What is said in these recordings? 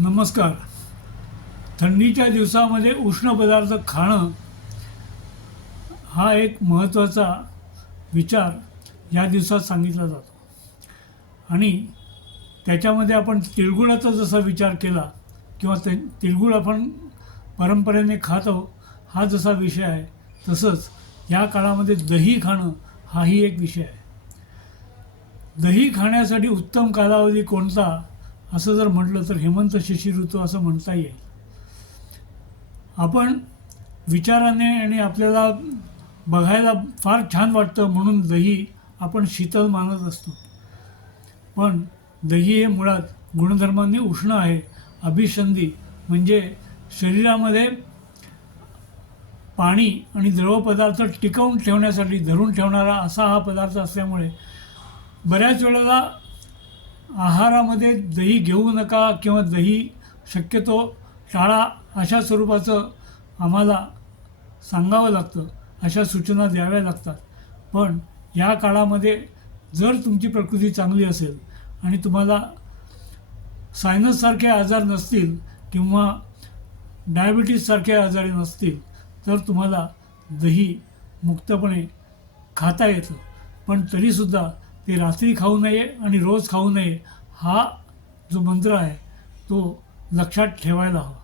नमस्कार. थंडीच्या दिवसामध्ये उष्ण पदार्थ खाणं हा एक महत्त्वाचा विचार या दिवसात सांगितला जातो आणि त्याच्यामध्ये आपण तिळगुळाचा जसा विचार केला किंवा तिळगुळ आपण परंपरेने खातो हा जसा विषय आहे, तसंच या काळामध्ये दही खाणं हाही एक विषय आहे. दही खाण्यासाठी उत्तम कालावधी कोणता असं जर म्हटलं तर हेमंत शिशिर ऋतू असं म्हणता येईल. आपण विचाराने आणि आपल्याला बघायला फार छान वाटतं म्हणून दही आपण शीतल मानत असतो, पण दही हे मुळात गुणधर्मांनी उष्ण आहे. अभिसंधी म्हणजे शरीरामध्ये पाणी आणि द्रव पदार्थ टिकवून ठेवण्यासाठी धरून ठेवणारा असा हा पदार्थ असल्यामुळे बऱ्याच वेळेला आहारामध्ये दही घेऊ नका किंवा दही शक्यतो टाळा अशा स्वरूपाचं आम्हाला सांगावं लागतं, अशा सूचना द्याव्या लागतात. पण या काळामध्ये जर तुमची प्रकृती चांगली असेल आणि तुम्हाला सायनससारखे आजार नसतील किंवा डायबिटीजसारखे आजार नसतील तर तुम्हाला दही मुक्तपणे खाता येतं. पण तरीसुद्धा ते रात्री खाऊ नये आणि रोज खाऊ नये हा जो मंत्र आहे तो लक्षात ठेवायला हवा.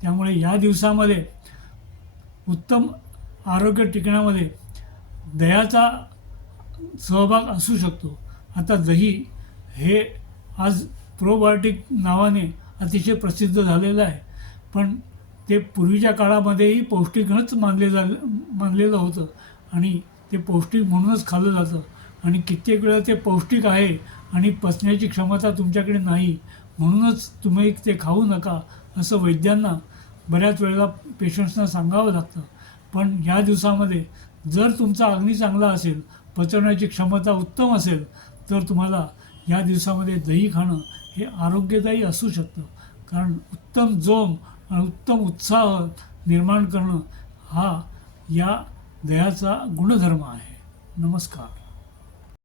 त्यामुळे या दिवसामध्ये उत्तम आरोग्य टिकण्यामध्ये दह्याचा सहभाग असू शकतो. आता दही हे आज प्रोबायोटिक नावाने अतिशय प्रसिद्ध झालेलं आहे, पण ते पूर्वीच्या काळामध्येही पौष्टिकच मानलेलं होतं आणि ते पौष्टिक म्हणूनच खाल्लं जातं. आणि कित्येक वेळा ते पौष्टिक आहे आणि पचण्याची क्षमता तुमच्याकडे नाही म्हणूनच तुम्ही ते खाऊ नका असं वैद्यांना बऱ्याच वेळेला पेशंट्सना सांगावं लागतं. पण या दिवसामध्ये जर तुमचा अग्नी चांगला असेल, पचवण्याची क्षमता उत्तम असेल, तर तुम्हाला या दिवसामध्ये दही खाणं हे आरोग्यदायी असू शकतं. कारण उत्तम जोम आणि उत्तम उत्साह निर्माण करणं हा या दह्याचा गुणधर्म आहे. नमस्कार.